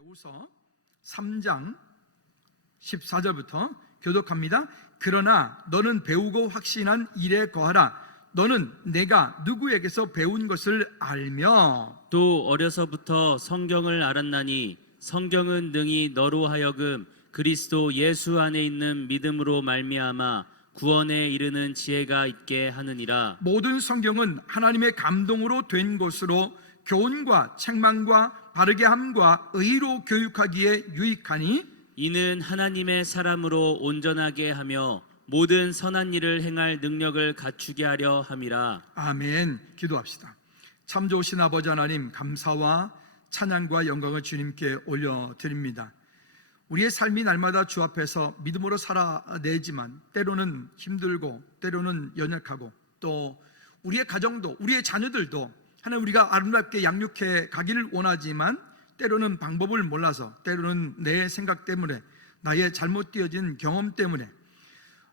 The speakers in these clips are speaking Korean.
디모데후서 3장 14절부터 교독합니다. 그러나 너는 배우고 확신한 일에 거하라. 너는 내가 누구에게서 배운 것을 알며 또 어려서부터 성경을 알았나니 성경은 능히 너로 하여금 그리스도 예수 안에 있는 믿음으로 말미암아 구원에 이르는 지혜가 있게 하느니라. 모든 성경은 하나님의 감동으로 된 것으로 교훈과 책망과 바르게 함과 의로 교육하기에 유익하니 이는 하나님의 사람으로 온전하게 하며 모든 선한 일을 행할 능력을 갖추게 하려 함이라. 아멘. 기도합시다. 참 좋으신 아버지 하나님, 감사와 찬양과 영광을 주님께 올려드립니다. 우리의 삶이 날마다 주 앞에서 믿음으로 살아내지만 때로는 힘들고 때로는 연약하고 또 우리의 가정도 우리의 자녀들도 하나님 우리가 아름답게 양육해 가기를 원하지만 때로는 방법을 몰라서 때로는 내 생각 때문에 나의 잘못 되어진 경험 때문에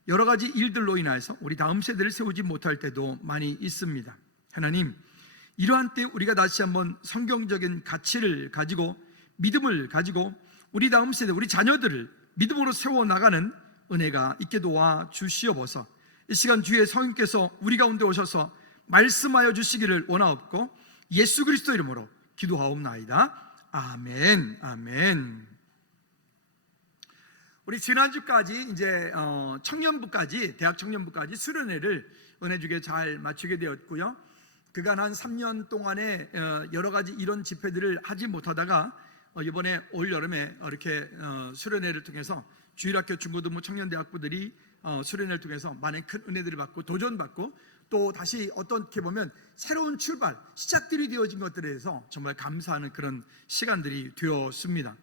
여러 가지 일들로 인해서 우리 다음 세대를 세우지 못할 때도 많이 있습니다. 하나님, 이러한 때 우리가 다시 한번 성경적인 가치를 가지고 믿음을 가지고 우리 다음 세대, 우리 자녀들을 믿음으로 세워나가는 은혜가 있게 도와 주시옵소서. 이 시간 주의 성령께서 우리 가운데 오셔서 말씀하여 주시기를 원하옵고 예수 그리스도 이름으로 기도하옵나이다. 아멘. 아멘. 우리 지난주까지 이제 청년부까지 대학 청년부까지 수련회를 은혜주게 잘 마치게 되었고요. 그간 한 3년 동안에 여러 가지 이런 집회들을 하지 못하다가 이번에 올 여름에 이렇게 수련회를 통해서 주일학교 중고등부 청년대학부들이 수련회를 통해서 많은 큰 은혜들을 받고 도전받고 또 다시 어떻게 보면 새로운 출발, 시작들이 되어진 것들에 대해서 정말 감사하는 그런 시간들이 되었습니다.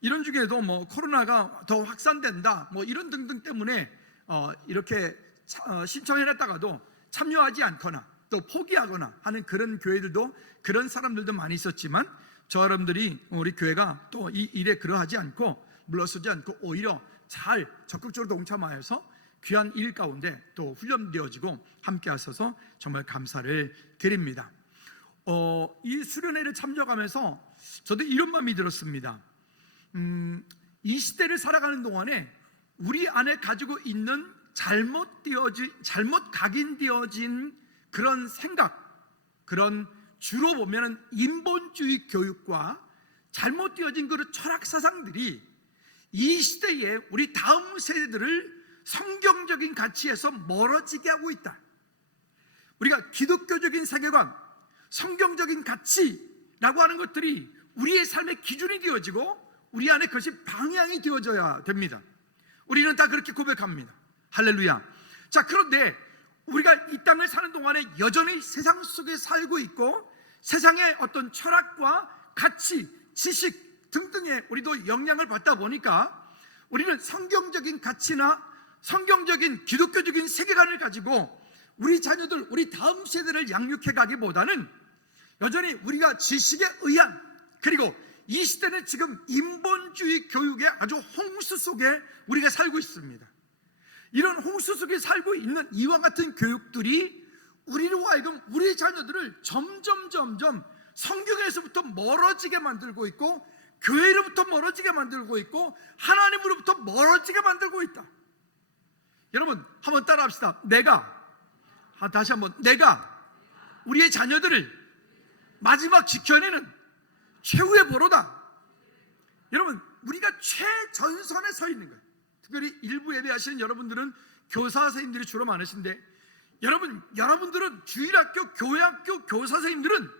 이런 중에도 코로나가 더 확산된다 이런 등등 때문에 이렇게 신청해놨다가도 참여하지 않거나 또 포기하거나 하는 그런 교회들도 그런 사람들도 많이 있었지만 저 여러분들이 우리 교회가 또 이 일에 그러하지 않고 물러서지 않고 오히려 잘 적극적으로 동참하여서 귀한 일 가운데 또 훈련되어지고 함께 하셔서 정말 감사를 드립니다. 이 수련회를 참여하면서 저도 이런 마음이 들었습니다. 이 시대를 살아가는 동안에 우리 안에 가지고 있는 잘못 각인되어진 그런 생각, 그런 주로 보면은 인본주의 교육과 잘못되어진 그런 철학 사상들이 이 시대에 우리 다음 세대들을 성경적인 가치에서 멀어지게 하고 있다. 우리가 기독교적인 세계관, 성경적인 가치라고 하는 것들이 우리의 삶의 기준이 되어지고 우리 안에 그것이 방향이 되어져야 됩니다. 우리는 다 그렇게 고백합니다. 할렐루야. 자, 그런데 우리가 이 땅을 사는 동안에 여전히 세상 속에 살고 있고 세상의 어떤 철학과 가치, 지식 등등에 우리도 영향을 받다 보니까 우리는 성경적인 가치나 성경적인 기독교적인 세계관을 가지고 우리 자녀들, 우리 다음 세대를 양육해 가기보다는 여전히 우리가 지식에 의한, 그리고 이 시대는 지금 인본주의 교육의 아주 홍수 속에 우리가 살고 있습니다. 이런 홍수 속에 살고 있는 이와 같은 교육들이 우리로 하여금 우리 자녀들을 점점 성경에서부터 멀어지게 만들고 있고 교회로부터 멀어지게 만들고 있고 하나님으로부터 멀어지게 만들고 있다. 여러분 한번 따라합시다. 다시 한번 내가 우리의 자녀들을 마지막 지켜내는 최후의 보로다. 여러분 우리가 최전선에 서 있는 거예요. 특별히 일부 예배하시는 여러분들은 교사 선생님들이 주로 많으신데 여러분들은 주일학교, 교회학교 교사 선생님들은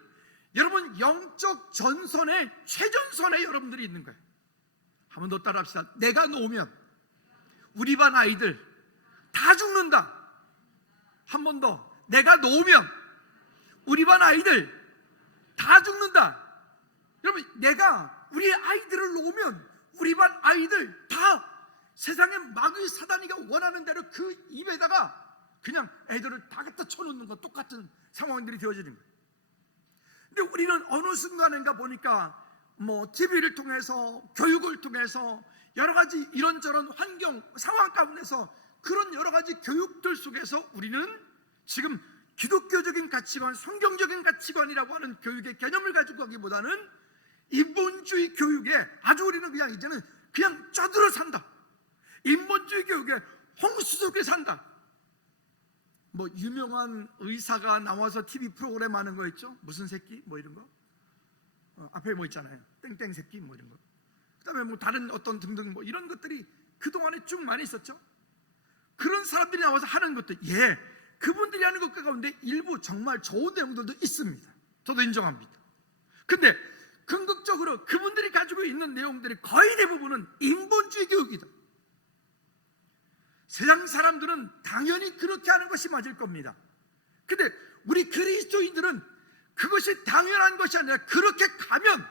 여러분 영적 전선의 최전선에 여러분들이 있는 거예요. 한 번 더 따라합시다. 내가 놓으면 우리 반 아이들 다 죽는다. 한 번 더. 내가 놓으면 우리 반 아이들 다 죽는다. 여러분 내가 우리 아이들을 놓으면 우리 반 아이들 다 세상의 마귀 사단이가 원하는 대로 그 입에다가 그냥 애들을 다 갖다 쳐놓는 것 똑같은 상황들이 되어지는 거예요. 근데 우리는 어느 순간인가 보니까 TV를 통해서 교육을 통해서 여러 가지 이런저런 환경 상황 가운데서 그런 여러 가지 교육들 속에서 우리는 지금 기독교적인 가치관, 성경적인 가치관이라고 하는 교육의 개념을 가지고 가기보다는 인본주의 교육에 아주 우리는 그냥 이제는 그냥 쪄들어 산다. 인본주의 교육에 홍수 속에 산다. 뭐 유명한 의사가 나와서 TV 프로그램 하는 거 있죠? 무슨 새끼? 뭐 이런 거? 앞에 뭐 있잖아요. 땡땡 새끼 뭐 이런 거. 그다음에 뭐 다른 어떤 등등 뭐 이런 것들이 그동안에 쭉 많이 있었죠. 그런 사람들이 나와서 하는 것도 그분들이 하는 것 가운데 일부 정말 좋은 내용들도 있습니다. 저도 인정합니다. 근데 궁극적으로 그분들이 가지고 있는 내용들이 거의 대부분은 인본주의 교육이다. 세상 사람들은 당연히 그렇게 하는 것이 맞을 겁니다. 근데 우리 그리스도인들은 그것이 당연한 것이 아니라 그렇게 가면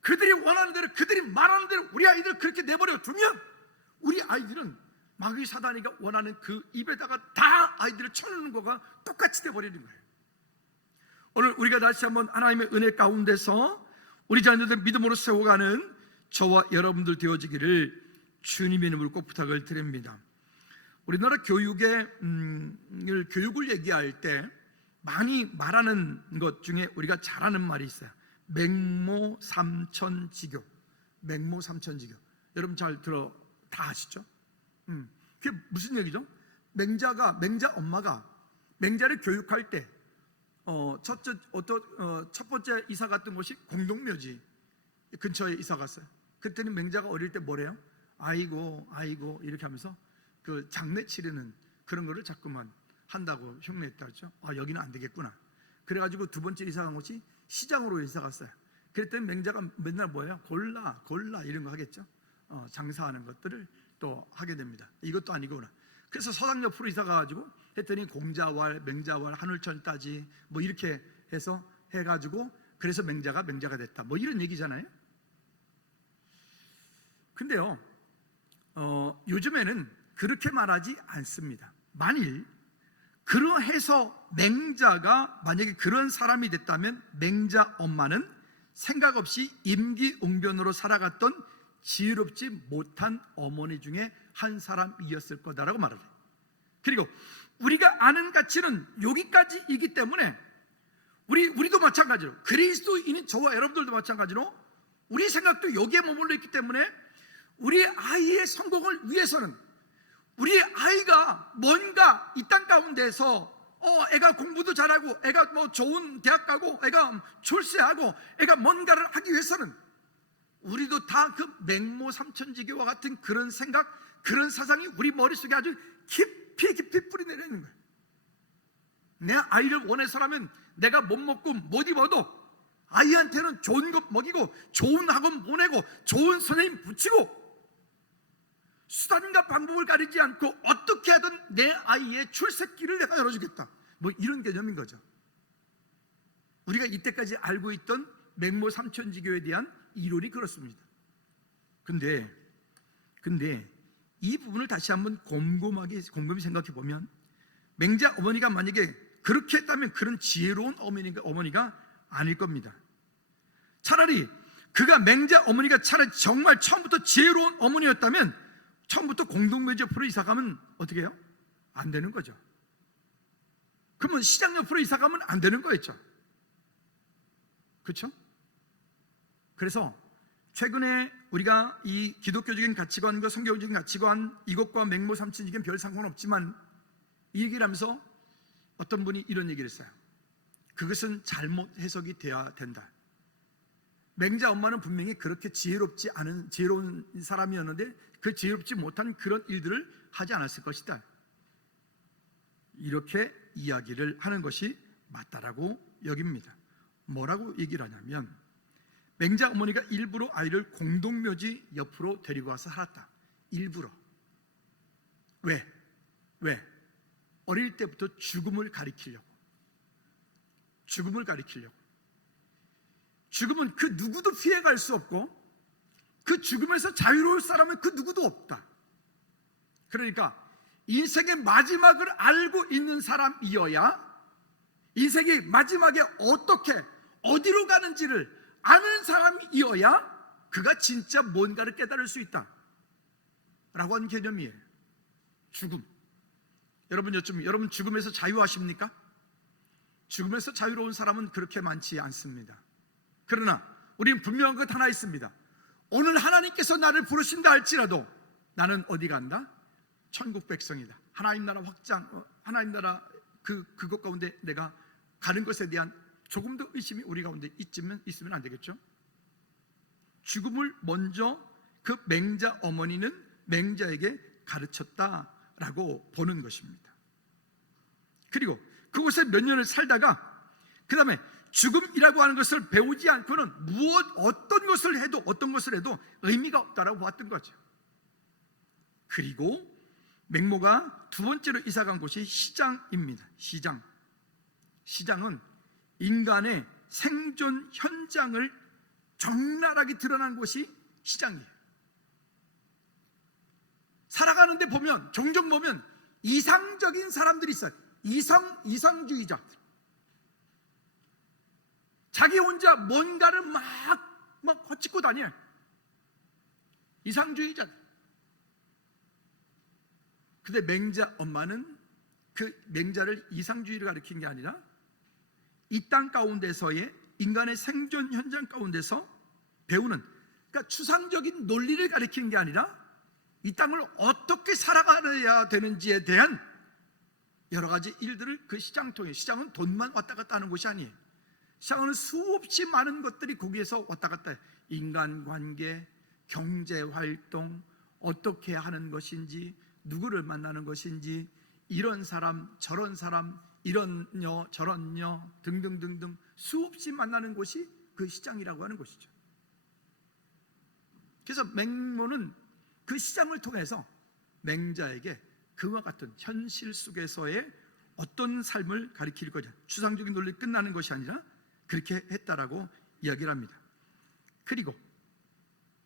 그들이 원하는 대로 그들이 말하는 대로 우리 아이들을 그렇게 내버려 두면 우리 아이들은 마귀 사단이가 원하는 그 입에다가 다 아이들을 쳐넣는 거가 똑같이 돼버리는 거예요. 오늘 우리가 다시 한번 하나님의 은혜 가운데서 우리 자녀들 믿음으로 세워가는 저와 여러분들 되어지기를 주님의 이름으로 꼭 부탁을 드립니다. 우리나라 교육을 얘기할 때 많이 말하는 것 중에 우리가 잘 아는 말이 있어요. 맹모삼천지교. 맹모삼천지교. 여러분 다 아시죠? 그게 무슨 얘기죠? 맹자 엄마가 맹자를 교육할 때 첫 번째 이사 갔던 곳이 공동묘지 근처에 이사 갔어요. 그때는 맹자가 어릴 때 뭐래요? 아이고 이렇게 하면서 그 장례 치르는 그런 거를 자꾸만 한다고 흉내했다 그랬죠. 여기는 안 되겠구나. 그래가지고 두 번째 이사 간 곳이 시장으로 이사 갔어요. 그랬더니 맹자가 맨날 뭐예요? 골라 이런 거 하겠죠. 장사하는 것들을 또 하게 됩니다. 이것도 아니구나. 그래서 서당 옆으로 이사 가가지고 했더니 공자왈, 맹자왈, 한울천 따지 뭐 이렇게 해서 해가지고 그래서 맹자가 됐다. 뭐 이런 얘기잖아요. 근데요, 요즘에는 그렇게 말하지 않습니다. 만일 그러해서 맹자가 만약에 그런 사람이 됐다면 맹자 엄마는 생각 없이 임기응변으로 살아갔던 지혜롭지 못한 어머니 중에 한 사람이었을 거다라고 말을 해요. 그리고 우리가 아는 가치는 여기까지이기 때문에 우리도 마찬가지로 그리스도인인 저와 여러분들도 마찬가지로 우리 생각도 여기에 머물러 있기 때문에 우리 아이의 성공을 위해서는 우리 아이가 뭔가 이 땅 가운데서 애가 공부도 잘하고 애가 뭐 좋은 대학 가고 애가 출세하고 애가 뭔가를 하기 위해서는 우리도 다 그 맹모삼천지교와 같은 그런 생각, 그런 사상이 우리 머릿속에 아주 깊이 뿌리 내리는 거예요. 내 아이를 원해서라면 내가 못 먹고 못 입어도 아이한테는 좋은 것 먹이고 좋은 학원 보내고 좋은 선생님 붙이고 수단과 방법을 가리지 않고 어떻게 하든 내 아이의 출세길을 내가 열어주겠다. 뭐 이런 개념인 거죠. 우리가 이때까지 알고 있던 맹모삼천지교에 대한 이론이 그렇습니다. 근데 이 부분을 다시 한번 곰곰이 생각해 보면 맹자 어머니가 만약에 그렇게 했다면 그런 지혜로운 어머니가 아닐 겁니다. 차라리 맹자 어머니가 차라리 정말 처음부터 지혜로운 어머니였다면 처음부터 공동묘지 옆으로 이사가면 어떻게 해요? 안 되는 거죠. 그러면 시장 옆으로 이사가면 안 되는 거였죠. 그렇죠? 그래서 최근에 우리가 이 기독교적인 가치관과 성경적인 가치관 이것과 맹모삼천지교는 별 상관없지만 이 얘기를 하면서 어떤 분이 이런 얘기를 했어요. 그것은 잘못 해석이 돼야 된다. 맹자 엄마는 분명히 그렇게 지혜로운 사람이었는데 그 지혜롭지 못한 그런 일들을 하지 않았을 것이다. 이렇게 이야기를 하는 것이 맞다라고 여깁니다. 뭐라고 얘기를 하냐면 맹자 어머니가 일부러 아이를 공동묘지 옆으로 데리고 와서 살았다. 일부러. 왜? 어릴 때부터 죽음을 가리키려고. 죽음은 그 누구도 피해갈 수 없고 그 죽음에서 자유로울 사람은 그 누구도 없다. 그러니까 인생의 마지막을 알고 있는 사람이어야 인생의 마지막에 어디로 가는지를 아는 사람이어야 그가 진짜 뭔가를 깨달을 수 있다 라고 하는 개념이에요. 죽음. 여러분 죽음에서 자유하십니까? 죽음에서 자유로운 사람은 그렇게 많지 않습니다. 그러나 우리는 분명한 것 하나 있습니다. 오늘 하나님께서 나를 부르신다 할지라도 나는 어디 간다? 천국 백성이다. 하나님 나라 확장, 하나님 나라 그것 가운데 내가 가는 것에 대한 조금도 의심이 우리 가운데 있으면 안 되겠죠? 죽음을 먼저 그 맹자 어머니는 맹자에게 가르쳤다라고 보는 것입니다. 그리고 그곳에 몇 년을 살다가 그 다음에 죽음이라고 하는 것을 배우지 않고는 어떤 것을 해도 의미가 없다라고 보았던 거죠. 그리고 맹모가 두 번째로 이사간 곳이 시장입니다. 시장은 인간의 생존 현장을 적나라하게 드러난 곳이 시장이에요. 살아가는데 보면 종종 보면 이상적인 사람들이 있어요. 이상주의자. 자기 혼자 뭔가를 막 허짓고 다녀요. 이상주의자. 근데 맹자 엄마는 그 맹자를 이상주의를 가리킨 게 아니라 이 땅 가운데서의 인간의 생존 현장 가운데서 배우는, 그러니까 추상적인 논리를 가리키는 게 아니라 이 땅을 어떻게 살아가야 되는지에 대한 여러 가지 일들을 그 시장 통해, 시장은 돈만 왔다 갔다 하는 곳이 아니에요. 시장은 수없이 많은 것들이 거기에서 왔다 갔다 해요. 인간관계, 경제활동, 어떻게 하는 것인지, 누구를 만나는 것인지, 이런 사람 저런 사람, 이런요 저런요 등등등등 수없이 만나는 곳이 그 시장이라고 하는 것이죠. 그래서 맹모는 그 시장을 통해서 맹자에게 그와 같은 현실 속에서의 어떤 삶을 가리킬 거냐, 추상적인 논리 끝나는 것이 아니라 그렇게 했다라고 이야기를 합니다. 그리고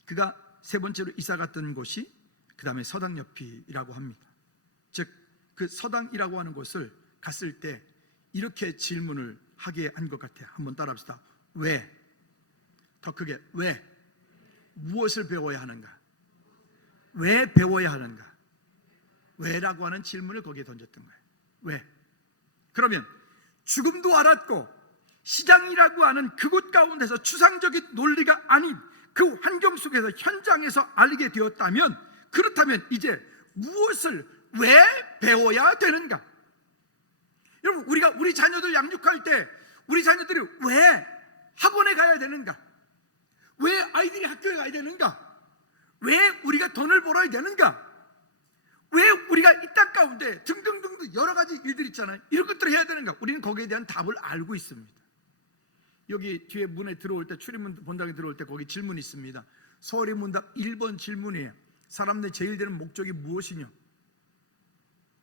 그가 세 번째로 이사 갔던 곳이 그 다음에 서당 옆이라고 합니다. 즉 그 서당이라고 하는 곳을 갔을 때 이렇게 질문을 하게 한 것 같아요. 한번 따라합시다. 왜? 더 크게 왜? 무엇을 배워야 하는가? 왜 배워야 하는가? 왜라고 하는 질문을 거기에 던졌던 거예요. 왜? 그러면 죽음도 알았고 시장이라고 하는 그곳 가운데서 추상적인 논리가 아닌 그 환경 속에서 현장에서 알게 되었다면, 그렇다면 이제 무엇을 왜 배워야 되는가? 여러분, 우리가 우리 자녀들 양육할 때 우리 자녀들이 왜 학원에 가야 되는가? 왜 아이들이 학교에 가야 되는가? 왜 우리가 돈을 벌어야 되는가? 왜 우리가 이 땅 가운데 등등등등 여러 가지 일들 있잖아요. 이런 것들을 해야 되는가? 우리는 거기에 대한 답을 알고 있습니다. 여기 뒤에 문에 들어올 때, 출입문 본당에 들어올 때 거기 질문이 있습니다. 서울의 문답 1번 질문이에요. 사람들이 제일 되는 목적이 무엇이냐?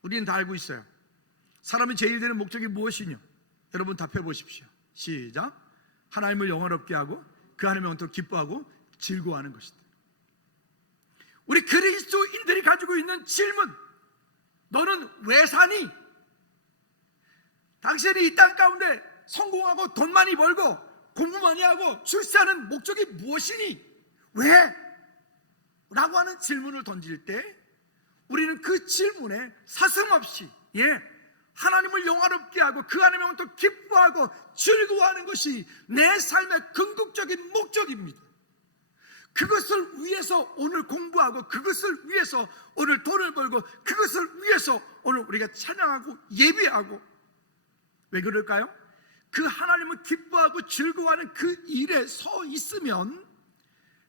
우리는 다 알고 있어요. 사람이 제일 되는 목적이 무엇이냐? 여러분 답해 보십시오. 시작. 하나님을 영화롭게 하고 그 하나님의 영토로 기뻐하고 즐거워하는 것이다. 우리 그리스도인들이 가지고 있는 질문, 너는 왜 사니? 당신이 이 땅 가운데 성공하고 돈 많이 벌고 공부 많이 하고 출세하는 목적이 무엇이니? 왜? 라고 하는 질문을 던질 때 우리는 그 질문에 사슴없이 하나님을 영화롭게 하고 그 하나님의 영토로 기뻐하고 즐거워하는 것이 내 삶의 궁극적인 목적입니다. 그것을 위해서 오늘 공부하고, 그것을 위해서 오늘 돈을 벌고, 그것을 위해서 오늘 우리가 찬양하고 예배하고. 왜 그럴까요? 그 하나님을 기뻐하고 즐거워하는 그 일에 서 있으면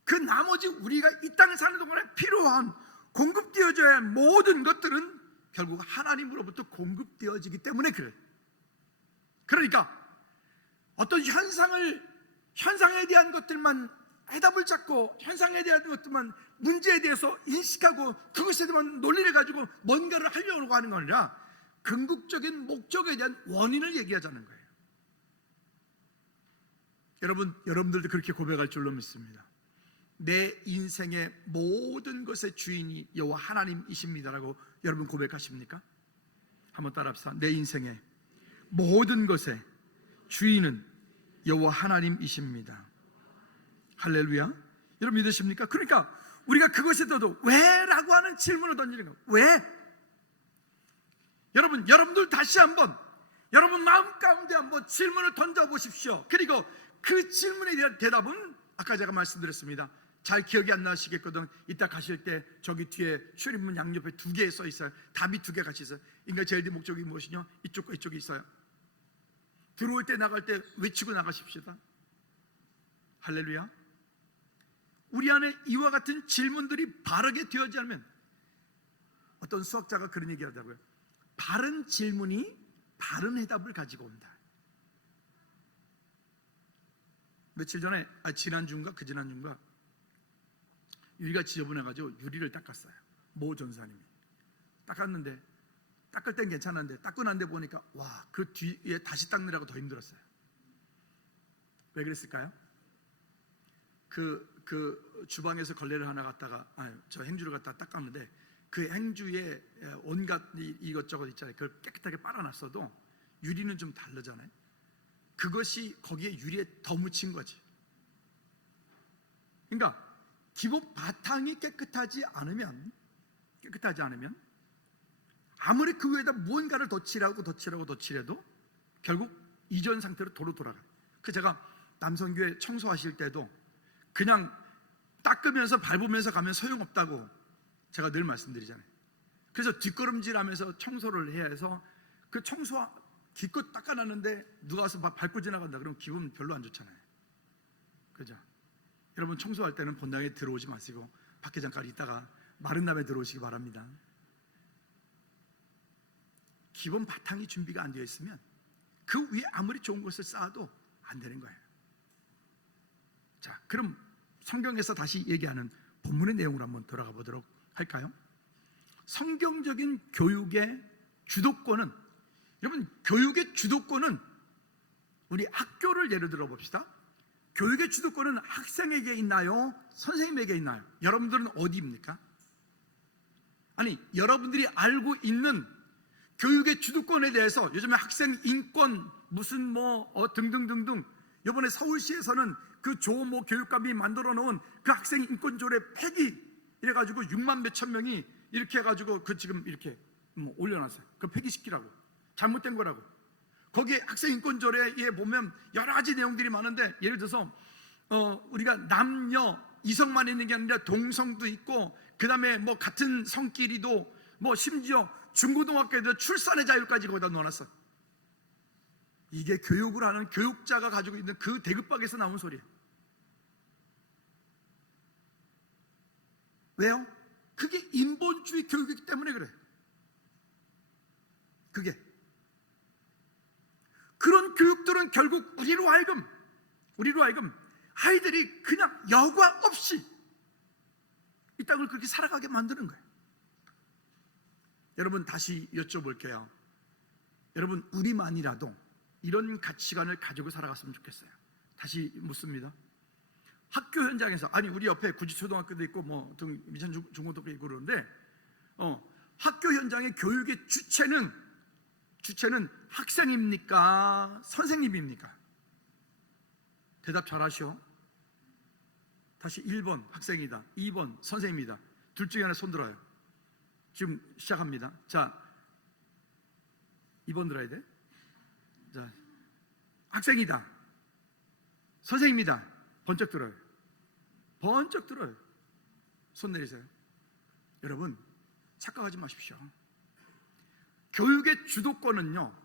그 나머지 우리가 이 땅에 사는 동안에 필요한 공급되어져야 할 모든 것들은 결국 하나님으로부터 공급되어지기 때문에 그래요. 그러니까 어떤 현상에 대한 것들만 해답을 찾고, 현상에 대한 것들만 문제에 대해서 인식하고 그것에 대한 논리를 가지고 뭔가를 하려고 하는 거 아니라 궁극적인 목적에 대한 원인을 얘기하자는 거예요. 여러분들도 그렇게 고백할 줄로 믿습니다. 내 인생의 모든 것의 주인이 여호와 하나님이십니다라고 여러분 고백하십니까? 한번 따라합시다. 내 인생의 모든 것의 주인은 여호와 하나님이십니다. 할렐루야. 여러분 믿으십니까? 그러니까 우리가 그것에 대해서도 왜라고 하는 질문을 던지는 거예요. 왜? 여러분들 다시 한번 여러분 마음 가운데 한번 질문을 던져보십시오. 그리고 그 질문에 대한 대답은 아까 제가 말씀드렸습니다. 잘 기억이 안 나시겠거든. 이따 가실 때 저기 뒤에 출입문 양옆에 2개 써 있어요. 답이 2개 같이 있어요. 인간 제일 목적이 무엇이냐? 이쪽과 이쪽이 있어요. 들어올 때 나갈 때 외치고 나가십시다. 할렐루야. 우리 안에 이와 같은 질문들이 바르게 되어지지 않으면, 어떤 수학자가 그런 얘기 하더라고요. 바른 질문이 바른 해답을 가지고 온다. 며칠 전에, 지난주인가 그 지난주인가, 유리가 지저분해가지고 유리를 닦았어요. 모 전사님이 닦았는데, 닦을 땐 괜찮았는데 닦고 난 데 보니까 와, 그 뒤에 다시 닦느라고 더 힘들었어요. 왜 그랬을까요? 그 주방에서 걸레를 하나 갖다가, 저 행주를 갖다가 닦았는데, 그 행주에 온갖 이것저것 있잖아요. 그걸 깨끗하게 빨아놨어도 유리는 좀 다르잖아요. 그것이 거기에 유리에 더 묻힌 거지. 그러니까 기본 바탕이 깨끗하지 않으면 아무리 그 위에다 무언가를 덧칠해도 결국 이전 상태로 도로 돌아가요. 그 제가 남성교회 청소하실 때도 그냥 닦으면서 밟으면서 가면 소용없다고 제가 늘 말씀드리잖아요. 그래서 뒷걸음질하면서 청소를 해야 해서, 그 청소 기껏 닦아놨는데 누가 와서 밟고 지나간다 그러면 기분 별로 안 좋잖아요. 그죠? 여러분, 청소할 때는 본당에 들어오지 마시고 밖에 잠깐 있다가 마른 다음에 들어오시기 바랍니다. 기본 바탕이 준비가 안 되어 있으면 그 위에 아무리 좋은 것을 쌓아도 안 되는 거예요. 자, 그럼 성경에서 다시 얘기하는 본문의 내용으로 한번 돌아가 보도록 할까요? 성경적인 교육의 주도권은, 여러분, 교육의 주도권은, 우리 학교를 예를 들어 봅시다. 교육의 주도권은 학생에게 있나요? 선생님에게 있나요? 여러분들은 어디입니까? 아니, 여러분들이 알고 있는 교육의 주도권에 대해서 요즘에 학생 인권 무슨 등등등등, 이번에 서울시에서는 그 조모 교육감이 만들어 놓은 그 학생 인권 조례 폐기 이래가지고 6만 몇천 명이 이렇게 해가지고 그 지금 이렇게 올려놨어요. 그 폐기시키라고, 잘못된 거라고. 거기에 학생 인권 조례에 보면 여러 가지 내용들이 많은데, 예를 들어서 우리가 남녀 이성만 있는 게 아니라 동성도 있고, 그 다음에 같은 성끼리도, 심지어 중고등학교에도 출산의 자유까지 거기다 넣어놨어. 이게 교육을 하는 교육자가 가지고 있는 그 대급박에서 나온 소리예요. 왜요? 그게 인본주의 교육이기 때문에 그래. 그런 교육들은 결국 우리로 하여금 아이들이 그냥 여과 없이 이 땅을 그렇게 살아가게 만드는 거예요. 여러분, 다시 여쭤볼게요. 여러분, 우리만이라도 이런 가치관을 가지고 살아갔으면 좋겠어요. 다시 묻습니다. 학교 현장에서, 우리 옆에 구지초등학교도 있고 미천 중고등학교 있고 그러는데, 학교 현장의 교육의 주체는 학생입니까? 선생님입니까? 대답 잘하시오. 다시 1번 학생이다, 2번 선생님이다. 둘 중에 하나 손 들어요. 지금 시작합니다. 자, 2번 들어야 돼. 자, 학생이다, 선생님이다. 번쩍 들어요. 손 내리세요. 여러분, 착각하지 마십시오. 교육의 주도권은요,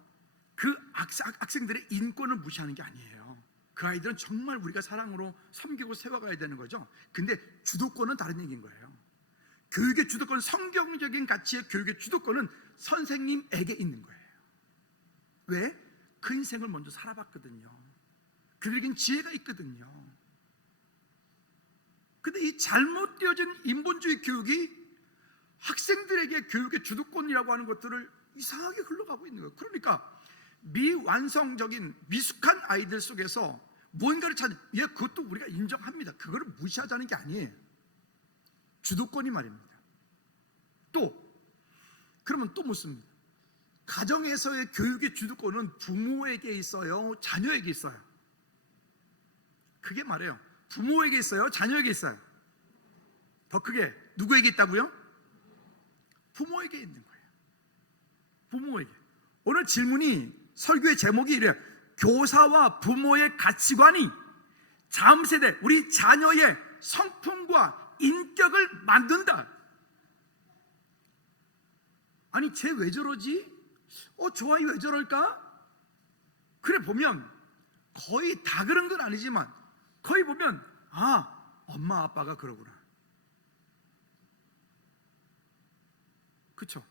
그 학생들의 인권을 무시하는 게 아니에요. 그 아이들은 정말 우리가 사랑으로 섬기고 세워가야 되는 거죠. 근데 주도권은 다른 얘기인 거예요. 교육의 주도권, 성경적인 가치의 교육의 주도권은 선생님에게 있는 거예요. 왜? 그 인생을 먼저 살아봤거든요. 그들에겐 지혜가 있거든요. 근데 이 잘못되어진 인본주의 교육이 학생들에게 교육의 주도권이라고 하는 것들을 이상하게 흘러가고 있는 거예요. 그러니까 미완성적인 미숙한 아이들 속에서 뭔가를 찾는, 그것도 우리가 인정합니다. 그거를 무시하자는 게 아니에요. 주도권이 말입니다. 그러면 또 묻습니다. 가정에서의 교육의 주도권은 부모에게 있어요, 자녀에게 있어요? 그게 말해요. 부모에게 있어요, 자녀에게 있어요? 더 크게, 누구에게 있다고요? 부모에게 있는 거예요. 부모에게. 오늘 질문이, 설교의 제목이 이래요. 교사와 부모의 가치관이 다음 세대, 우리 자녀의 성품과 인격을 만든다. 아니 쟤 왜 저러지? 저 아이 왜 저럴까? 그래 보면 거의 다 그런 건 아니지만 거의 보면 엄마 아빠가 그러구나. 그쵸?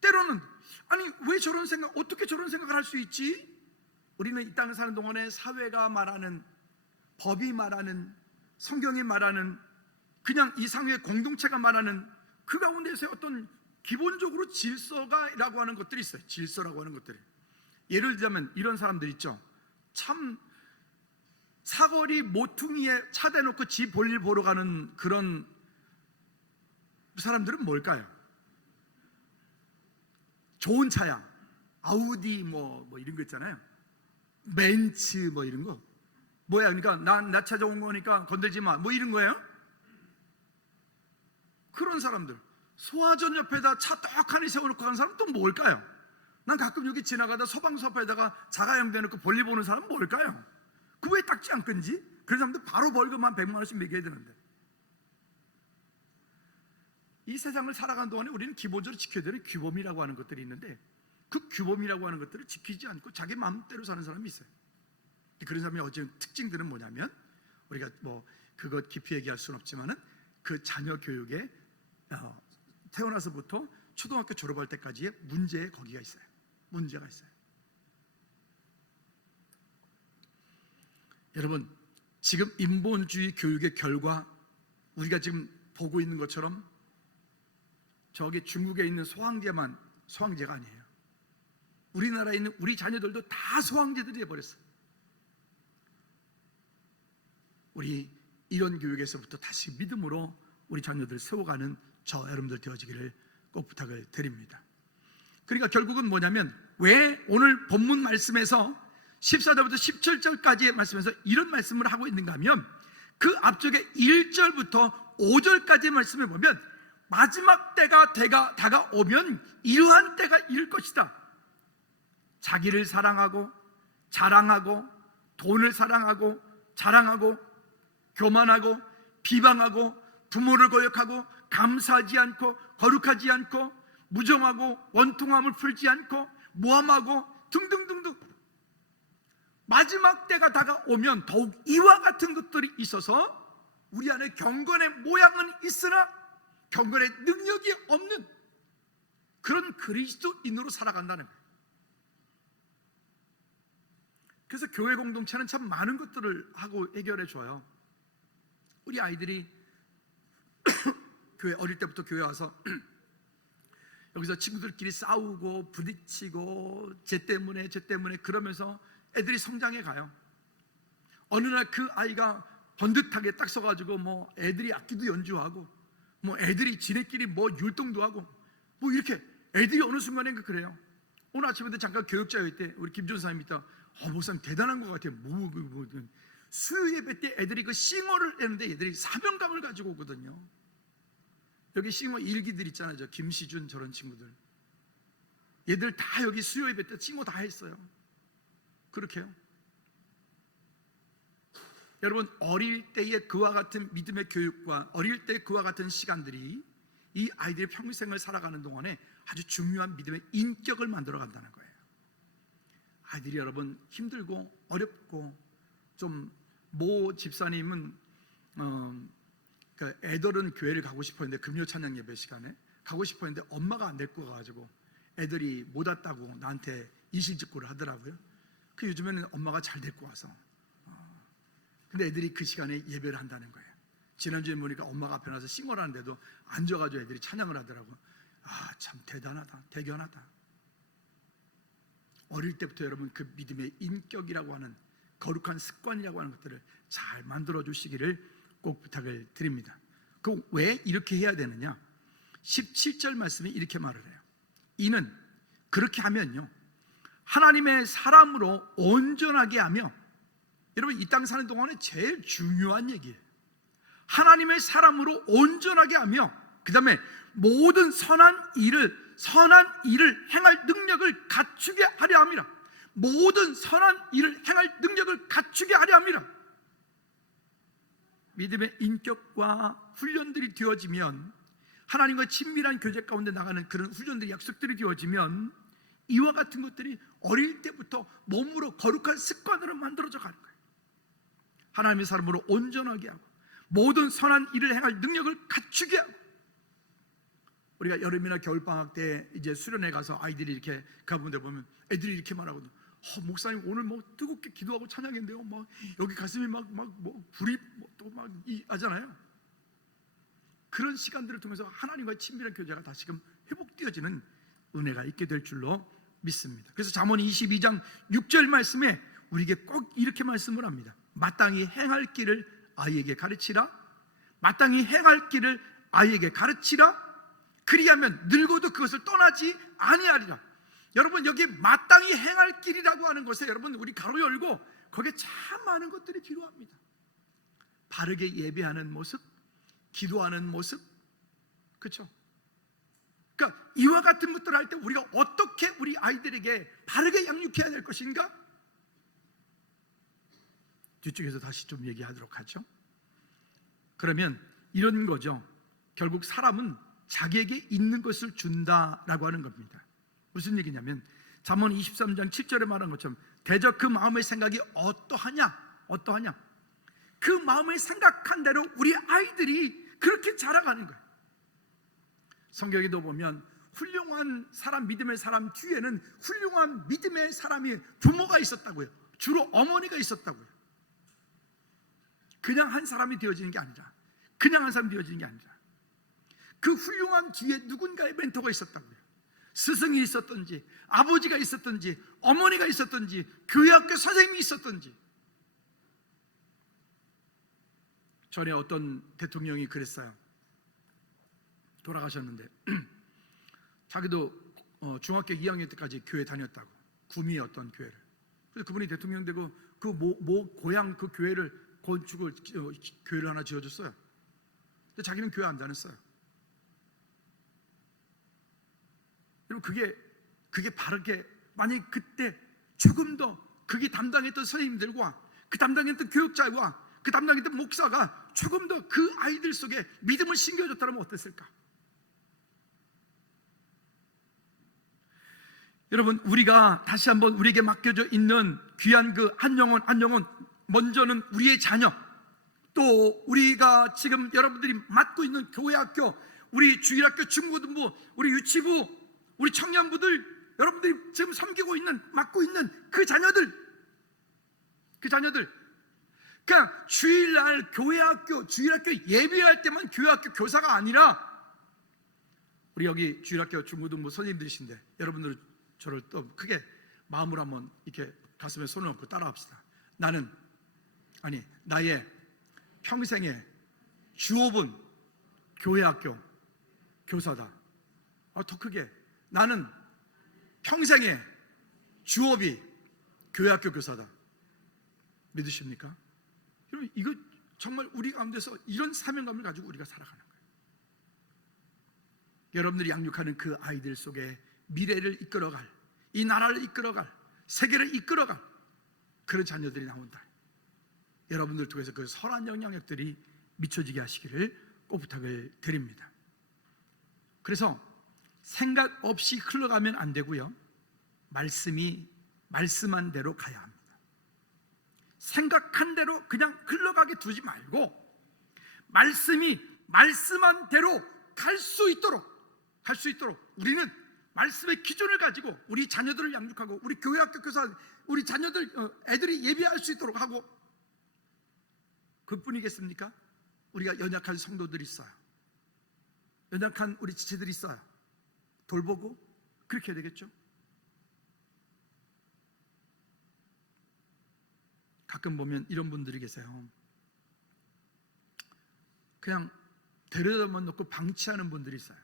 때로는 아니 왜 저런 생각, 어떻게 저런 생각을 할 수 있지? 우리는 이 땅을 사는 동안에 사회가 말하는, 법이 말하는, 성경이 말하는, 그냥 이 상의 공동체가 말하는 그 가운데서 어떤 기본적으로 질서가라고 하는 것들이 있어요. 질서라고 하는 것들이. 예를 들자면 이런 사람들 있죠. 참 사거리 모퉁이에 차 대놓고 지 볼일 보러 가는 그런 사람들은 뭘까요? 좋은 차야, 아우디 뭐 이런 거 있잖아요. 벤츠 뭐 이런 거. 뭐야? 그러니까 나 찾아온 거니까 건들지 마. 뭐 이런 거예요? 그런 사람들. 소화전 옆에다 차 떡하니 세워놓고 가는 사람 또 뭘까요? 난 가끔 여기 지나가다 소방서 앞에다가 자가용 대놓고 볼일 보는 사람은 뭘까요? 그 왜 딱지 안 끈지? 그런 사람들 바로 벌금 한 100만 원씩 매겨야 되는데. 이 세상을 살아가는 동안에 우리는 기본적으로 지켜야 되는 규범이라고 하는 것들이 있는데, 그 규범이라고 하는 것들을 지키지 않고 자기 마음대로 사는 사람이 있어요. 그런 사람의 어떤 특징들은 뭐냐면, 우리가 뭐 그것 깊이 얘기할 수는 없지만은 그 자녀 교육에 태어나서부터 초등학교 졸업할 때까지의 문제에 거기가 있어요. 문제가 있어요. 여러분, 지금 인본주의 교육의 결과, 우리가 지금 보고 있는 것처럼 저기 중국에 있는 소황제만 소황제가 아니에요. 우리나라에 있는 우리 자녀들도 다 소황제들이 돼버렸어요. 우리 이런 교육에서부터 다시 믿음으로 우리 자녀들 세워가는 저 여러분들 되어지기를 꼭 부탁을 드립니다. 그러니까 결국은 뭐냐면, 왜 오늘 본문 말씀에서 14절부터 17절까지의 말씀에서 이런 말씀을 하고 있는가 하면, 그 앞쪽에 1절부터 5절까지의 말씀을 보면 마지막 때가 다가오면 이러한 때가 이를 것이다. 자기를 사랑하고 자랑하고 돈을 사랑하고 자랑하고 교만하고 비방하고 부모를 거역하고 감사하지 않고 거룩하지 않고 무정하고 원통함을 풀지 않고 모함하고 등등등등. 마지막 때가 다가오면 더욱 이와 같은 것들이 있어서 우리 안에 경건의 모양은 있으나 경건의 능력이 없는 그런 그리스도인으로 살아간다는 거예요. 그래서 교회 공동체는 참 많은 것들을 하고 해결해 줘요. 우리 아이들이 교회 어릴 때부터 교회 와서 여기서 친구들끼리 싸우고 부딪히고 쟤 때문에 그러면서 애들이 성장해 가요. 어느 날 그 아이가 번듯하게 딱 서가지고 뭐 애들이 악기도 연주하고 뭐 애들이 지네끼리 뭐 율동도 하고 뭐 이렇게 애들이 어느 순간에 그래요. 오늘 아침에도 잠깐 교육자회 때 우리 김준 사님이 있다. 목사님 대단한 것 같아요. 수요 예배 때 애들이 그 싱어를 내는데 애들이 사명감을 가지고 오거든요. 여기 싱어 일기들 있잖아요. 저 김시준 저런 친구들. 얘들 다 여기 수요 예배 때 싱어 다 했어요. 그렇게요. 여러분, 어릴 때의 그와 같은 믿음의 교육과 어릴 때 그와 같은 시간들이 이 아이들의 평생을 살아가는 동안에 아주 중요한 믿음의 인격을 만들어 간다는 거예요. 아이들이 여러분 힘들고 어렵고 좀 모 집사님은 애들은 교회를 가고 싶었는데 금요 찬양 예배 시간에 가고 싶었는데 엄마가 안 데리고 가가지고 애들이 못 왔다고 나한테 이실직고를 하더라고요. 그 요즘에는 엄마가 잘 데리고 와서 근데 애들이 그 시간에 예배를 한다는 거예요. 지난주에 보니까 엄마가 앞에 나서 싱어라는데도 앉아가지고 애들이 찬양을 하더라고요. 참 대단하다, 대견하다. 어릴 때부터 여러분 그 믿음의 인격이라고 하는 거룩한 습관이라고 하는 것들을 잘 만들어 주시기를 꼭 부탁을 드립니다. 그 왜 이렇게 해야 되느냐? 17절 말씀이 이렇게 말을 해요. 이는 그렇게 하면요 하나님의 사람으로 온전하게 하며, 여러분 이 땅 사는 동안에 제일 중요한 얘기예요. 하나님의 사람으로 온전하게 하며 그 다음에 모든 선한 일을 행할 능력을 갖추게 하려 함이라. 모든 선한 일을 행할 능력을 갖추게 하려 함이라. 믿음의 인격과 훈련들이 되어지면, 하나님과 친밀한 교제 가운데 나가는 그런 훈련들이, 약속들이 되어지면 이와 같은 것들이 어릴 때부터 몸으로 거룩한 습관으로 만들어져 가는 거예요. 하나님의 사람으로 온전하게 하고 모든 선한 일을 행할 능력을 갖추게 하고. 우리가 여름이나 겨울방학 때 이제 수련회 가서 아이들이 이렇게 가본데 보면 애들이 이렇게 말하거든. 목사님 오늘 뭐 뜨겁게 기도하고 찬양했는데요, 막 여기 가슴이 막 뭐 불이 또 막 하잖아요. 그런 시간들을 통해서 하나님과의 친밀한 교제가 다시금 회복되어지는 은혜가 있게 될 줄로 믿습니다. 그래서 잠언 22장 6절 말씀에 우리에게 꼭 이렇게 말씀을 합니다. 마땅히 행할 길을 아이에게 가르치라. 마땅히 행할 길을 아이에게 가르치라. 그리하면 늙어도 그것을 떠나지 아니하리라. 여러분, 여기 마땅히 행할 길이라고 하는 것에 여러분, 우리 가로 열고 거기에 참 많은 것들이 필요합니다. 바르게 예배하는 모습, 기도하는 모습, 그렇죠? 그러니까 이와 같은 것들을 할 때 우리가 어떻게 우리 아이들에게 바르게 양육해야 될 것인가? 뒤쪽에서 다시 좀 얘기하도록 하죠. 그러면 이런 거죠. 결국 사람은 자기에게 있는 것을 준다라고 하는 겁니다. 무슨 얘기냐면 잠언 23장 7절에 말한 것처럼 대저 그 마음의 생각이 어떠하냐? 그 마음을 생각한 대로 우리 아이들이 그렇게 자라가는 거예요. 성경에도 보면 훌륭한 사람, 믿음의 사람 뒤에는 훌륭한 믿음의 사람이 부모가 있었다고요. 주로 어머니가 있었다고요. 그냥 한 사람이 되어지는 게 아니라, 그 훌륭한 뒤에 누군가의 멘토가 있었다고요. 스승이 있었던지, 아버지가 있었던지, 어머니가 있었던지, 교회학교 선생님이 있었던지. 전에 어떤 대통령이 그랬어요. 돌아가셨는데 자기도 중학교 2학년 때까지 교회 다녔다고, 구미 어떤 교회를. 그래서 그분이 대통령 되고 그 모 고향 그 교회를 건축을 교회를 하나 지어줬어요. 근데 자기는 교회 안 다녔어요. 여러분, 그게 바르게, 만약 그때 조금 더 그게 담당했던 선생님들과 그 담당했던 교육자와 그 담당했던 목사가 조금 더 그 아이들 속에 믿음을 심겨줬다면 어땠을까? 여러분, 우리가 다시 한번 우리에게 맡겨져 있는 귀한 그 한 영혼 먼저는 우리의 자녀, 또 우리가 지금 여러분들이 맡고 있는 교회 학교, 우리 주일학교, 중고등부, 우리 유치부, 우리 청년부들, 여러분들이 지금 섬기고 있는, 맡고 있는 그 자녀들, 그냥 주일날 교회학교, 주일학교 예배할 때만 교회학교 교사가 아니라, 우리 여기 주일학교 중고등부 선생님들이신데 여러분들 저를 또 크게 마음으로 한번 이렇게 가슴에 손을 얹고 따라합시다. 나의 평생의 주업은 교회학교 교사다. 더 크게, 나는 평생의 주업이 교회학교 교사다. 믿으십니까? 여러분, 이거 정말 우리 가운데서 이런 사명감을 가지고 우리가 살아가는 거예요. 여러분들이 양육하는 그 아이들 속에 미래를 이끌어갈, 이 나라를 이끌어갈, 세계를 이끌어갈 그런 자녀들이 나온다. 여러분들 통해서 그 선한 영향력들이 미쳐지게 하시기를 꼭 부탁을 드립니다. 그래서 생각 없이 흘러가면 안 되고요, 말씀한 대로 가야 합니다. 생각한 대로 그냥 흘러가게 두지 말고 말씀한 대로 갈 수 있도록 우리는 말씀의 기준을 가지고 우리 자녀들을 양육하고, 우리 교회학교 교사, 우리 자녀들, 애들이 예배할 수 있도록 하고. 그뿐이겠습니까? 우리가 연약한 성도들이 있어요. 연약한 우리 지체들이 있어요. 돌보고 그렇게 해야 되겠죠? 가끔 보면 이런 분들이 계세요. 그냥 데려다만 놓고 방치하는 분들이 있어요.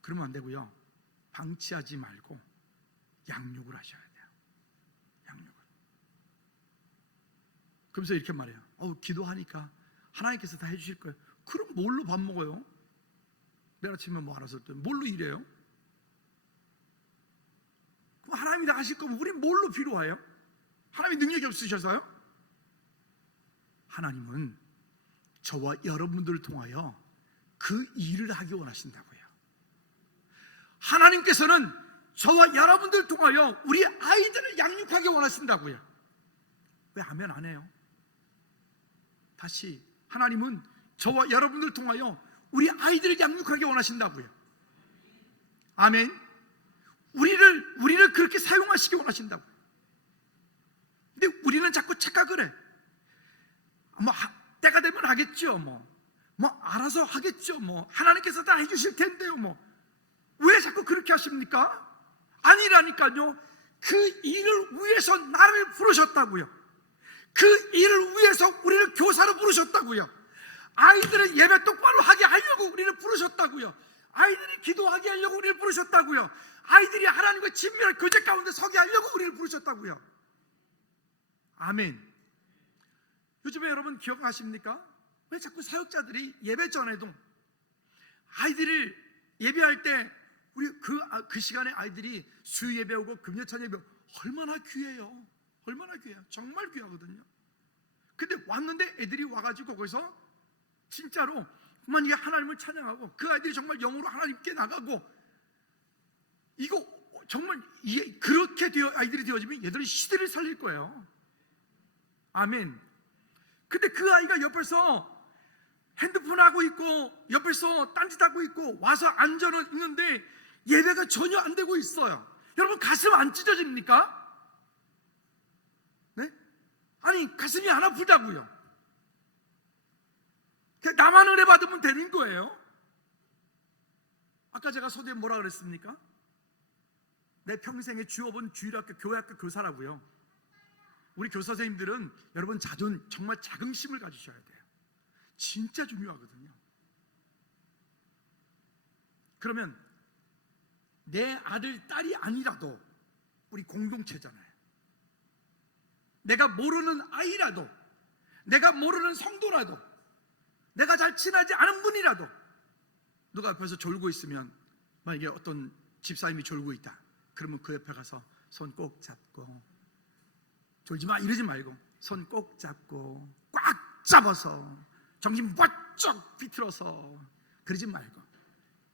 그러면 안 되고요, 방치하지 말고 양육을 하셔야 돼요. 양육을. 그러면서 이렇게 말해요. 기도하니까 하나님께서 다 해주실 거예요. 그럼 뭘로 밥 먹어요? 내가 아침에 뭐 알아서 또 뭘로 일해요? 그럼 하나님이 다 하실 거면 우린 뭘로 필요해요? 하나님이 능력이 없으셔서요? 하나님은 저와 여러분들을 통하여 그 일을 하기 원하신다고요. 하나님께서는 저와 여러분들을 통하여 우리 아이들을 양육하기 원하신다고요. 왜 아멘 안 해요? 다시, 하나님은 저와 여러분들을 통하여 우리 아이들을 양육하기 원하신다고요. 아멘. 우리를 그렇게 사용하시기 원하신다고요. 근데 우리는 자꾸 착각을 해. 때가 되면 하겠죠. 알아서 하겠죠. 하나님께서 다 해주실 텐데요. 왜 자꾸 그렇게 하십니까? 아니라니까요. 그 일을 위해서 나를 부르셨다고요. 그 일을 위해서 우리를 교사로 부르셨다고요. 아이들을 예배 똑바로 하게 하려고 우리를 부르셨다고요. 아이들이 기도하게 하려고 우리를 부르셨다고요. 아이들이 하나님과 친밀한 교제 가운데 서게 하려고 우리를 부르셨다고요. 아멘. 요즘에 여러분 기억하십니까? 왜 자꾸 사역자들이 예배 전에도 아이들을 예배할 때 우리 그 시간에 아이들이 수요 예배하고 금요찬 예배 얼마나 귀해요. 얼마나 귀해요. 정말 귀하거든요. 근데 왔는데 애들이 와가지고 거기서 진짜로 만약에 하나님을 찬양하고 그 아이들이 정말 영으로 하나님께 나가고 이거 정말 그렇게 아이들이 되어지면 얘들은 시대를 살릴 거예요. 아멘. 근데 그 아이가 옆에서 핸드폰 하고 있고 옆에서 딴짓하고 있고 와서 앉아는 있는데 예배가 전혀 안 되고 있어요. 여러분 가슴 안 찢어집니까? 네? 아니 가슴이 안 아프다고요. 나만 은혜 받으면 되는 거예요. 아까 제가 서두에 뭐라 그랬습니까? 내 평생에 주어본 주일학교 교회학교 교사라고요. 우리 교사 선생님들은 여러분 정말 자긍심을 가지셔야 돼요. 진짜 중요하거든요. 그러면 내 아들, 딸이 아니라도 우리 공동체잖아요. 내가 모르는 아이라도, 내가 모르는 성도라도, 내가 잘 친하지 않은 분이라도 누가 옆에서 졸고 있으면, 만약에 어떤 집사님이 졸고 있다 그러면 그 옆에 가서 손 꼭 잡고, 졸지 마 이러지 말고 손 꼭 잡고 꽉 잡아서 정신 번쩍 비틀어서 그러지 말고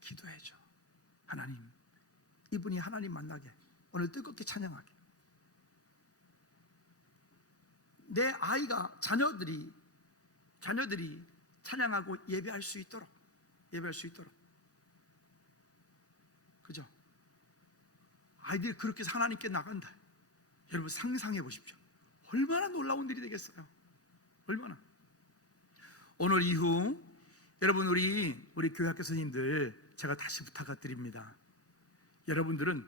기도해줘. 하나님, 이분이 하나님 만나게, 오늘 뜨겁게 찬양하게. 내 아이가, 자녀들이 찬양하고 예배할 수 있도록 그죠? 아이들이 그렇게 해서 하나님께 나간다. 여러분 상상해 보십시오. 얼마나 놀라운 일이 되겠어요. 얼마나. 오늘 이후 여러분 우리 교회학교 선생님들 제가 다시 부탁드립니다. 여러분들은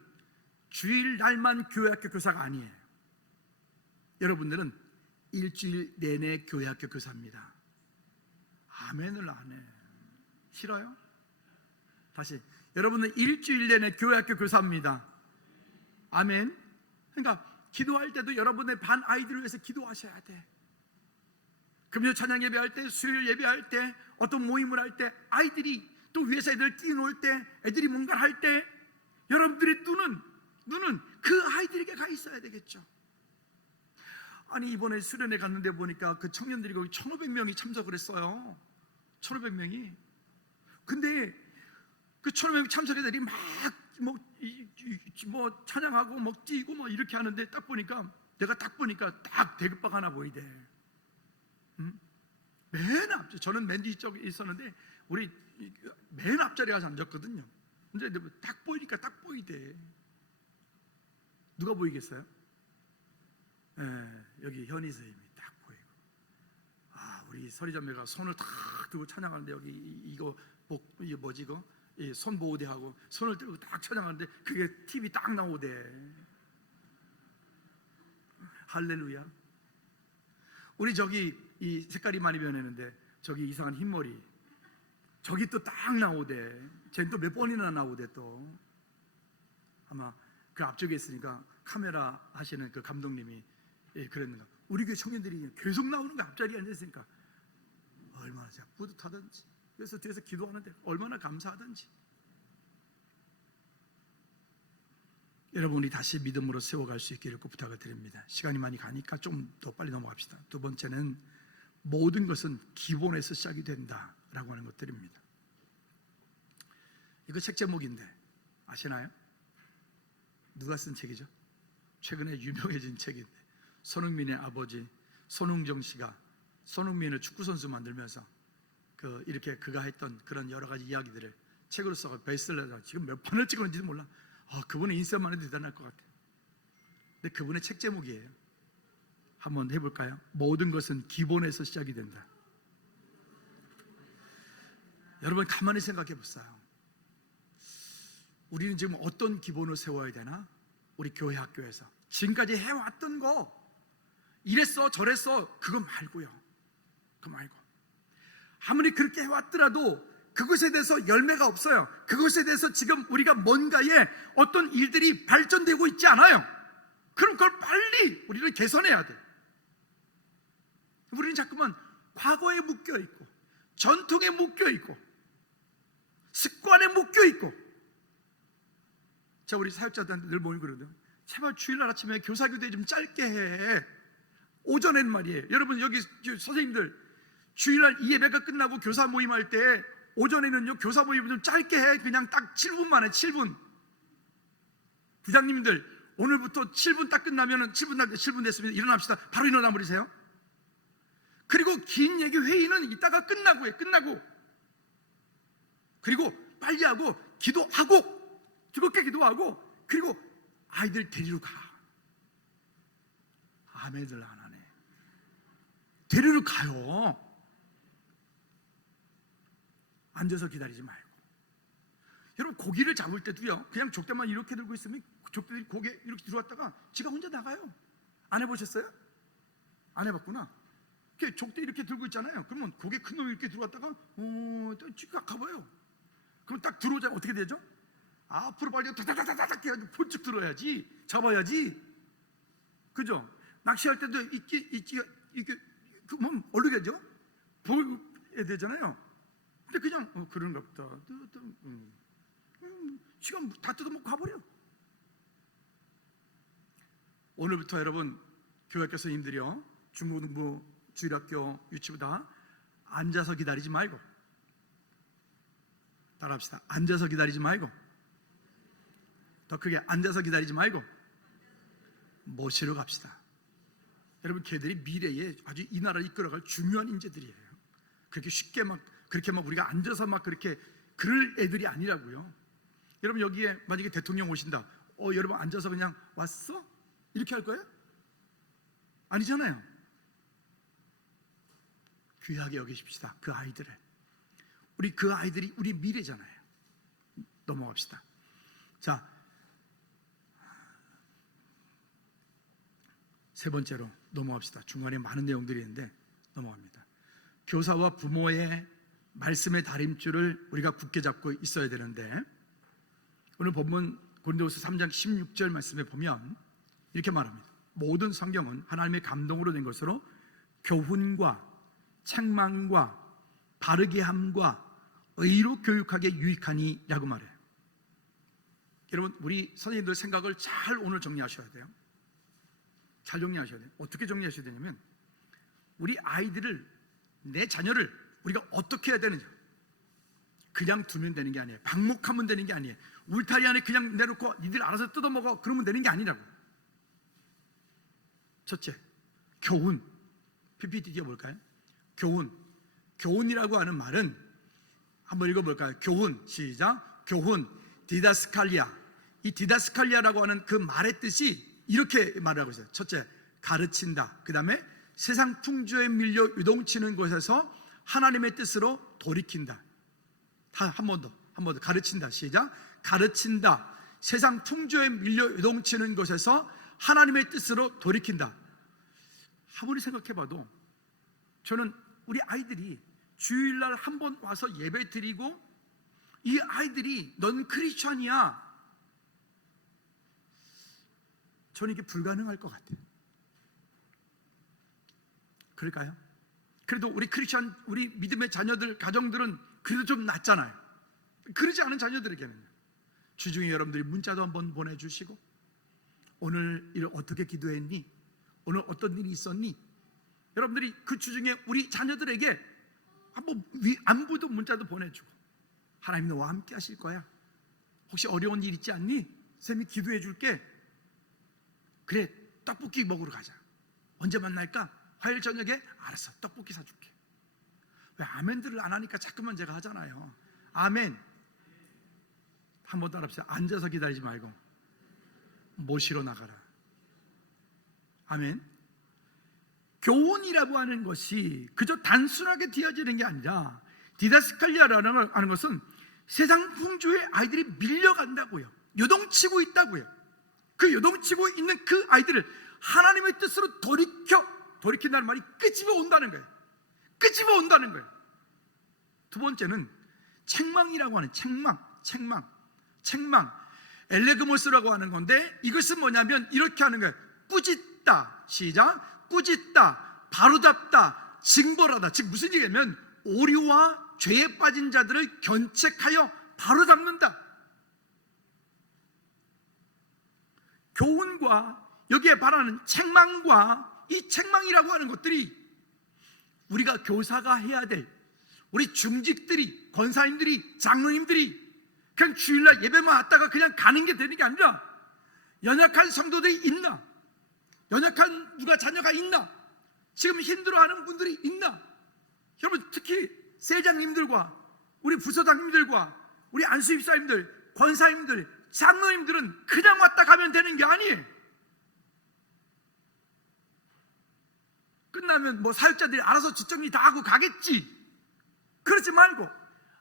주일날만 교회학교 교사가 아니에요. 여러분들은 일주일 내내 교회학교 교사입니다. 아멘을 안 해. 싫어요? 다시, 여러분은 일주일 내내 교회학교 교사입니다. 아멘. 그러니까 기도할 때도 여러분의 반 아이들을 위해서 기도하셔야 돼. 금요 찬양 예배할 때, 수요일 예배할 때, 어떤 모임을 할 때 아이들이 또 위에서 애들 뛰놀 때, 애들이 뭔가를 할 때 여러분들의 눈은 그 아이들에게 가 있어야 되겠죠. 아니 이번에 수련회 갔는데 보니까 그 청년들이 거기 1,500명이 참석을 했어요. 1,500명이. 근데 그 1,500명 참석자들이 막 찬양하고 막 뛰고 막 이렇게 하는데 내가 딱 보니까 딱 대급박 하나 보이대. 맨 앞에, 저는 맨 뒤쪽에 있었는데 우리 맨 앞자리에 가서 앉았거든요. 근데 딱 보이니까 딱 보이대. 누가 보이겠어요? 여기 현희 선생님이 딱 보이고, 우리 서리자매가 손을 탁 들고 찬양하는데 여기 이게 뭐지 이거? 손 보호대하고 손을 들고 딱 찬양하는데 그게 TV 딱 나오대. 할렐루야. 우리 저기 이 색깔이 많이 변했는데 저기 이상한 흰머리 저기 또 딱 나오대. 쟤는 또 몇 번이나 나오대. 또 아마 그 앞쪽에 있으니까 카메라 하시는 그 감독님이 그랬는가. 우리 교회 청년들이 계속 나오는 거 앞자리에 앉아있으니까 얼마나 뿌듯하던지. 그래서 뒤에서 기도하는데 얼마나 감사하던지. 여러분 우리 다시 믿음으로 세워갈 수 있기를 꼭 부탁을 드립니다. 시간이 많이 가니까 좀 더 빨리 넘어갑시다. 두 번째는 모든 것은 기본에서 시작이 된다라고 하는 것들입니다. 이거 책 제목인데 아시나요? 누가 쓴 책이죠? 최근에 유명해진 책인데 손흥민의 아버지 손흥정 씨가 손흥민을 축구 선수 만들면서 이렇게 그가 했던 그런 여러 가지 이야기들을 책으로 써서 베스트셀러가 지금 몇 번을 찍었는지도 몰라. 그분의 인생만 해도 대단할 것 같아요. 근데 그분의 책 제목이에요. 한번 해볼까요? 모든 것은 기본에서 시작이 된다. 여러분 가만히 생각해 보세요. 우리는 지금 어떤 기본을 세워야 되나? 우리 교회 학교에서 지금까지 해왔던 거 이랬어 저랬어 그거 말고요. 그거 말고 아무리 그렇게 해왔더라도 그것에 대해서 열매가 없어요. 그것에 대해서 지금 우리가 뭔가에 어떤 일들이 발전되고 있지 않아요. 그럼 그걸 빨리 우리는 개선해야 돼. 우리는 자꾸만 과거에 묶여 있고 전통에 묶여 있고 습관에 묶여 있고. 자, 우리 사역자들한테 늘 모이고 그러거든요. 제발 주일날 아침에 교사교대 좀 짧게 해. 오전에는 말이에요. 여러분 여기 선생님들 주일날 이 예배가 끝나고 교사 모임할 때 오전에는요 교사 모임 좀 짧게 해. 그냥 딱 7분만 해. 7분. 부장님들 오늘부터 7분 딱 끝나면은 7분 됐으면 일어납시다. 바로 일어나 버리세요. 그리고 긴 얘기 회의는 이따가 끝나고 해. 끝나고. 그리고 빨리 하고 기도하고 즐겁게 기도하고 그리고 아이들 데리러 가. 아멘들 안 하네. 데리러 가요. 앉아서 기다리지 말고. 여러분 고기를 잡을 때도요 그냥 족대만 이렇게 들고 있으면 족대들이 고개 이렇게 들어왔다가 지가 혼자 나가요. 안 해보셨어요? 안 해봤구나. 이렇게 족대 이렇게 들고 있잖아요. 그러면 고개 큰 놈이 이렇게 들어왔다가 또 지가 가봐요. 그럼 딱 들어오자 어떻게 되죠? 앞으로 빨리 다다다다닥 해가지고 번쩍 들어야지. 잡아야지. 그죠? 낚시할 때도 이렇게 그러면 얼르겠죠? 보여야 되잖아요. 근데 그냥 그런가 보다. 시간 다 뜯어먹고 가버려. 오늘부터 여러분 교회학교 선생님들이요 중고등부, 주일학교, 유치부 다 앉아서 기다리지 말고 따라합시다. 앉아서 기다리지 말고 더 크게 앉아서 기다리지 말고 모시러 갑시다. 여러분 걔들이 미래에 아주 이 나라를 이끌어갈 중요한 인재들이에요. 그렇게 쉽게 그렇게 우리가 앉아서 그렇게 그럴 애들이 아니라고요. 여러분 여기에 만약에 대통령 오신다. 여러분 앉아서 그냥 왔어? 이렇게 할 거예요? 아니잖아요. 귀하게 여기십시다. 그 아이들을. 그 아이들이 우리 미래잖아요. 넘어갑시다. 자, 세 번째로 넘어갑시다. 중간에 많은 내용들이 있는데 넘어갑니다. 교사와 부모의 말씀의 다림줄을 우리가 굳게 잡고 있어야 되는데 오늘 본문 고린도후서 3장 16절 말씀에 보면 이렇게 말합니다. 모든 성경은 하나님의 감동으로 된 것으로 교훈과 책망과 바르게 함과 의로 교육하게 유익하니 라고 말해요. 여러분 우리 선생님들 생각을 잘 오늘 정리하셔야 돼요. 잘 정리하셔야 돼요. 어떻게 정리하셔야 되냐면 우리 아이들을 내 자녀를 우리가 어떻게 해야 되느냐. 그냥 두면 되는 게 아니에요. 방목하면 되는 게 아니에요. 울타리 안에 그냥 내놓고 니들 알아서 뜯어먹어 그러면 되는 게 아니라고. 첫째, 교훈. PPT 띄워볼까요? 교훈. 교훈이라고 하는 말은 한번 읽어볼까요? 교훈. 시작. 교훈. 디다스칼리아. 이 디다스칼리아라고 하는 그 말의 뜻이 이렇게 말을 하고 있어요. 첫째, 가르친다. 그 다음에 세상 풍조에 밀려 유동치는 것에서 하나님의 뜻으로 돌이킨다. 한 번 더 가르친다. 시작. 가르친다. 세상 풍조에 밀려 유동치는 것에서 하나님의 뜻으로 돌이킨다. 아무리 생각해봐도 저는 우리 아이들이 주일날 한 번 와서 예배 드리고 이 아이들이 넌 크리스찬이야, 저는 이게 불가능할 것 같아요. 그럴까요? 그래도 우리 크리스찬, 우리 믿음의 자녀들, 가정들은 그래도 좀 낫잖아요. 그러지 않은 자녀들에게는 주중에 여러분들이 문자도 한번 보내주시고 오늘 일 어떻게 기도했니? 오늘 어떤 일이 있었니? 여러분들이 그 주중에 우리 자녀들에게 한번 안부도 문자도 보내주고, 하나님 너와 함께 하실 거야, 혹시 어려운 일 있지 않니? 쌤이 기도해 줄게. 그래, 떡볶이 먹으러 가자. 언제 만날까? 화요일 저녁에? 알았어, 떡볶이 사줄게. 왜 아멘들을 안 하니까 자꾸만 제가 하잖아요. 아멘. 한번 따라합시다. 앉아서 기다리지 말고 모시러 나가라. 아멘. 교훈이라고 하는 것이 그저 단순하게 되어지는 게 아니라, 디다스칼리아라는 하는 것은 세상 풍조에 아이들이 밀려간다고요. 요동치고 있다고요. 그 요동치고 있는 그 아이들을 하나님의 뜻으로 돌이킨다는 말이 끄집어 온다는 거예요. 끄집어 온다는 거예요. 두 번째는 책망이라고 하는 책망 엘레그모스라고 하는 건데, 이것은 뭐냐면 이렇게 하는 거예요. 꾸짖다. 시작. 꾸짖다, 바로잡다, 징벌하다. 즉 무슨 얘기냐면 오류와 죄에 빠진 자들을 견책하여 바로잡는다. 교훈과 여기에 바라는 책망과 이 책망이라고 하는 것들이 우리가 교사가 해야 될, 우리 중직들이, 권사님들이, 장로님들이 그냥 주일날 예배만 왔다가 그냥 가는 게 되는 게 아니라, 연약한 성도들이 있나? 연약한 누가 자녀가 있나? 지금 힘들어하는 분들이 있나? 여러분, 특히 세장님들과 우리 부서장님들과 우리 안수입사님들, 권사님들, 장로님들은 그냥 왔다 가면 되는 게 아니에요. 끝나면 뭐 사역자들이 알아서 뒷정리 다 하고 가겠지. 그러지 말고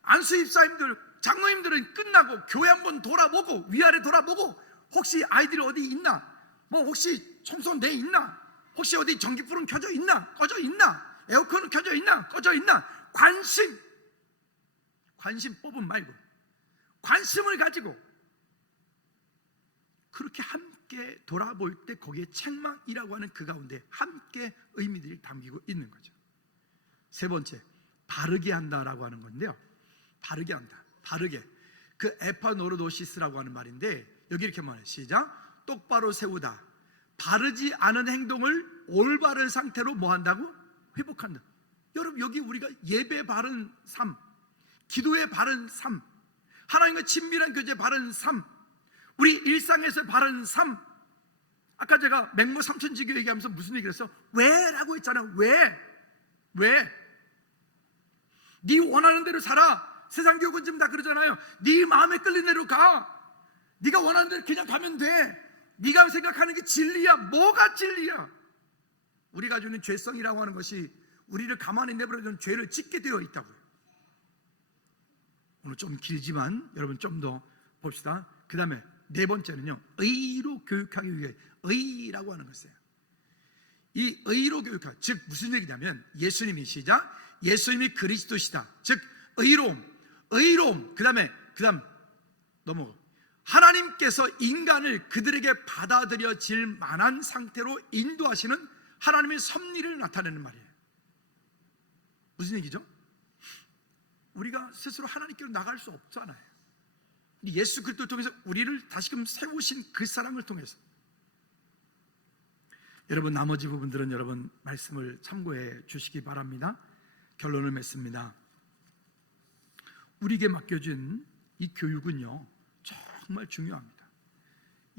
안수입사님들, 장로님들은 끝나고 교회 한번 돌아보고, 위아래 돌아보고, 혹시 아이들이 어디 있나? 뭐 혹시 청소는 돼 있나? 혹시 어디 전기불은 켜져 있나? 꺼져 있나? 에어컨은 켜져 있나? 꺼져 있나? 관심 뽑음 말고 관심을 가지고 그렇게 함께 돌아볼 때, 거기에 책망이라고 하는 그 가운데 함께 의미들이 담기고 있는 거죠. 세 번째, 바르게 한다라고 하는 건데요. 바르게 한다. 바르게. 그 에파노르도시스라고 하는 말인데, 여기 이렇게 말해요. 시작. 똑바로 세우다. 바르지 않은 행동을 올바른 상태로 뭐 한다고? 회복한다. 여러분, 여기 우리가 예배 바른 삶, 기도의 바른 삶, 하나님과 친밀한 교제 바른 삶, 우리 일상에서 바른 삶. 아까 제가 맹모 삼천지교 얘기하면서 무슨 얘기를 했어? 왜? 라고 했잖아요. 왜? 네 원하는 대로 살아. 세상 교육은 지금 다 그러잖아요. 네 마음에 끌린 대로 가. 네가 원하는 대로 그냥 가면 돼. 네가 생각하는 게 진리야. 뭐가 진리야? 우리가 주는 죄성이라고 하는 것이 우리를 가만히 내버려두는 죄를 짓게 되어 있다고요. 오늘 좀 길지만 여러분 좀 더 봅시다. 그 다음에 네 번째는요, 의로 교육하기 위해. 의라고 하는 것이에요. 이 의로 교육하기, 즉 무슨 얘기냐면, 예수님이, 시작, 예수님이 그리스도시다. 즉 의로움. 그 다음 넘어가. 하나님께서 인간을 그들에게 받아들여질 만한 상태로 인도하시는 하나님의 섭리를 나타내는 말이에요. 무슨 얘기죠? 우리가 스스로 하나님께로 나갈 수 없잖아요. 예수 그리스도를 통해서 우리를 다시금 세우신 그 사랑을 통해서. 여러분, 나머지 부분들은 여러분 말씀을 참고해 주시기 바랍니다. 결론을 맺습니다. 우리에게 맡겨진 이 교육은요, 정말 중요합니다.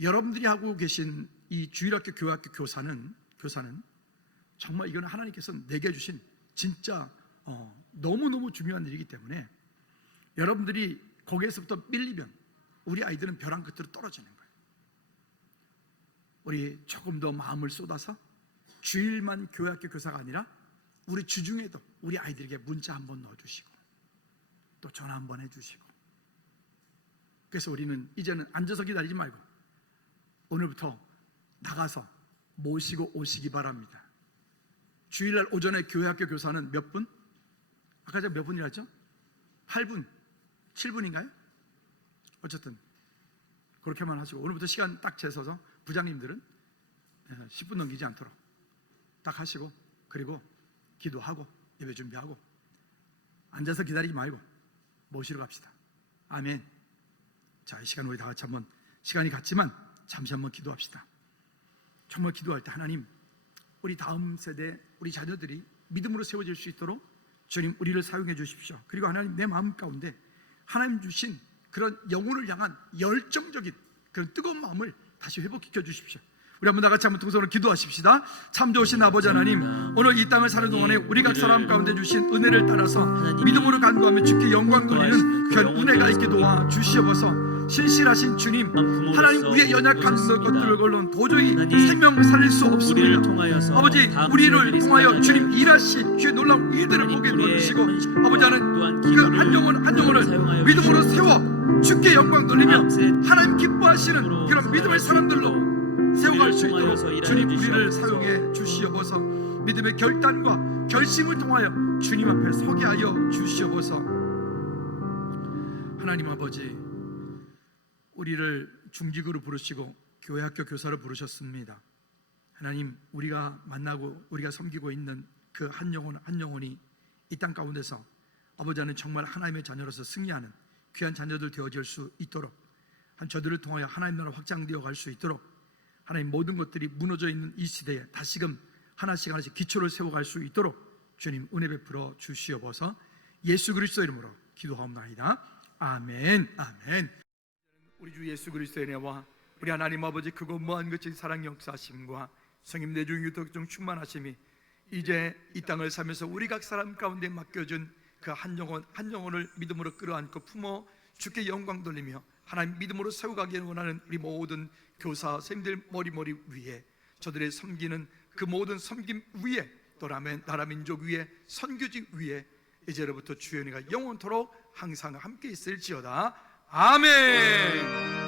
여러분들이 하고 계신 이 주일학교, 교회학교 교사는 정말 이건 하나님께서 내게 주신 진짜 너무너무 중요한 일이기 때문에, 여러분들이 거기에서부터 밀리면 우리 아이들은 벼랑 끝으로 떨어지는 거예요. 우리 조금 더 마음을 쏟아서 주일만 교회학교 교사가 아니라 우리 주중에도 우리 아이들에게 문자 한번 넣어주시고 또 전화 한번 해주시고, 그래서 우리는 이제는 앉아서 기다리지 말고 오늘부터 나가서 모시고 오시기 바랍니다. 주일날 오전에 교회학교 교사는 몇 분? 아까 제가 몇 분이라 했죠? 8분, 7분인가요? 어쨌든 그렇게만 하시고, 오늘부터 시간 딱 재서서 부장님들은 10분 넘기지 않도록 딱 하시고, 그리고 기도하고 예배 준비하고 앉아서 기다리지 말고 모시러 갑시다. 아멘. 자, 이 시간 우리 다 같이 한번, 시간이 갔지만 잠시 한번 기도합시다. 정말 기도할 때, 하나님, 우리 다음 세대, 우리 자녀들이 믿음으로 세워질 수 있도록 주님 우리를 사용해 주십시오. 그리고 하나님, 내 마음 가운데 하나님 주신 그런 영혼을 향한 열정적인 그런 뜨거운 마음을 다시 회복시켜 주십시오. 우리 한번 다 같이 한번 통성으로 기도하십시다. 참 좋으신 아버지 하나님, 오늘 이 땅을 사는 동안에 우리 각 사람 가운데 주신 은혜를 따라서 믿음으로 간구하며 주께 영광 돌리는 그 은혜가 있게 도와 주시옵소서. 신실하신 주님, 하나님 위에 연약한 것들을 걸로는 도저히 생명을 살릴 수 없습니다. 아버지, 우리를 통하여 주님 일하신 주의 놀라운 일들을 보게 도와주시고, 아버지 하나님 그 한 영혼 한 영혼을 믿음으로 세워 주께 영광 돌리며 하나님 기뻐하시는 그런 믿음의 사람들로 세워갈 수 있도록 주님 우리를 사용해 주시옵소서. 믿음의 결단과 결심을 통하여 주님 앞에 서게 하여 주시옵소서. 하나님 아버지, 우리를 중직으로 부르시고 교회 학교 교사로 부르셨습니다. 하나님, 우리가 만나고 우리가 섬기고 있는 그 한 영혼 한 영혼이 이 땅 가운데서 아버지 하나님 정말 하나님의 자녀로서 승리하는 귀한 자녀들 되어질 수 있도록, 저들을 통하여 하나님 나라 확장되어 갈 수 있도록 하나님 모든 것들이 무너져 있는 이 시대에 다시금 하나씩 하나씩 기초를 세워갈 수 있도록 주님 은혜 베풀어 주시옵소서. 예수 그리스도 이름으로 기도하옵나이다. 아멘. 아멘. 우리 주 예수 그리스도의 은혜와 우리 하나님 아버지 크고 무한 그친 사랑 역사하심과 성님 내중 유덕중 충만하심이 이제 이 땅을 살면서 우리 각 사람 가운데 맡겨준 그 한 영혼 한 영혼을 믿음으로 끌어안고 품어 주께 영광 돌리며 하나님 믿음으로 세워가기를 원하는 우리 모든 교사 선생님들 머리 위에, 저들의 섬기는 그 모든 섬김 위에, 또 나라 민족 위에, 선교직 위에 이제로부터 주의 은혜가 영원토록 항상 함께 있을지어다. 아멘.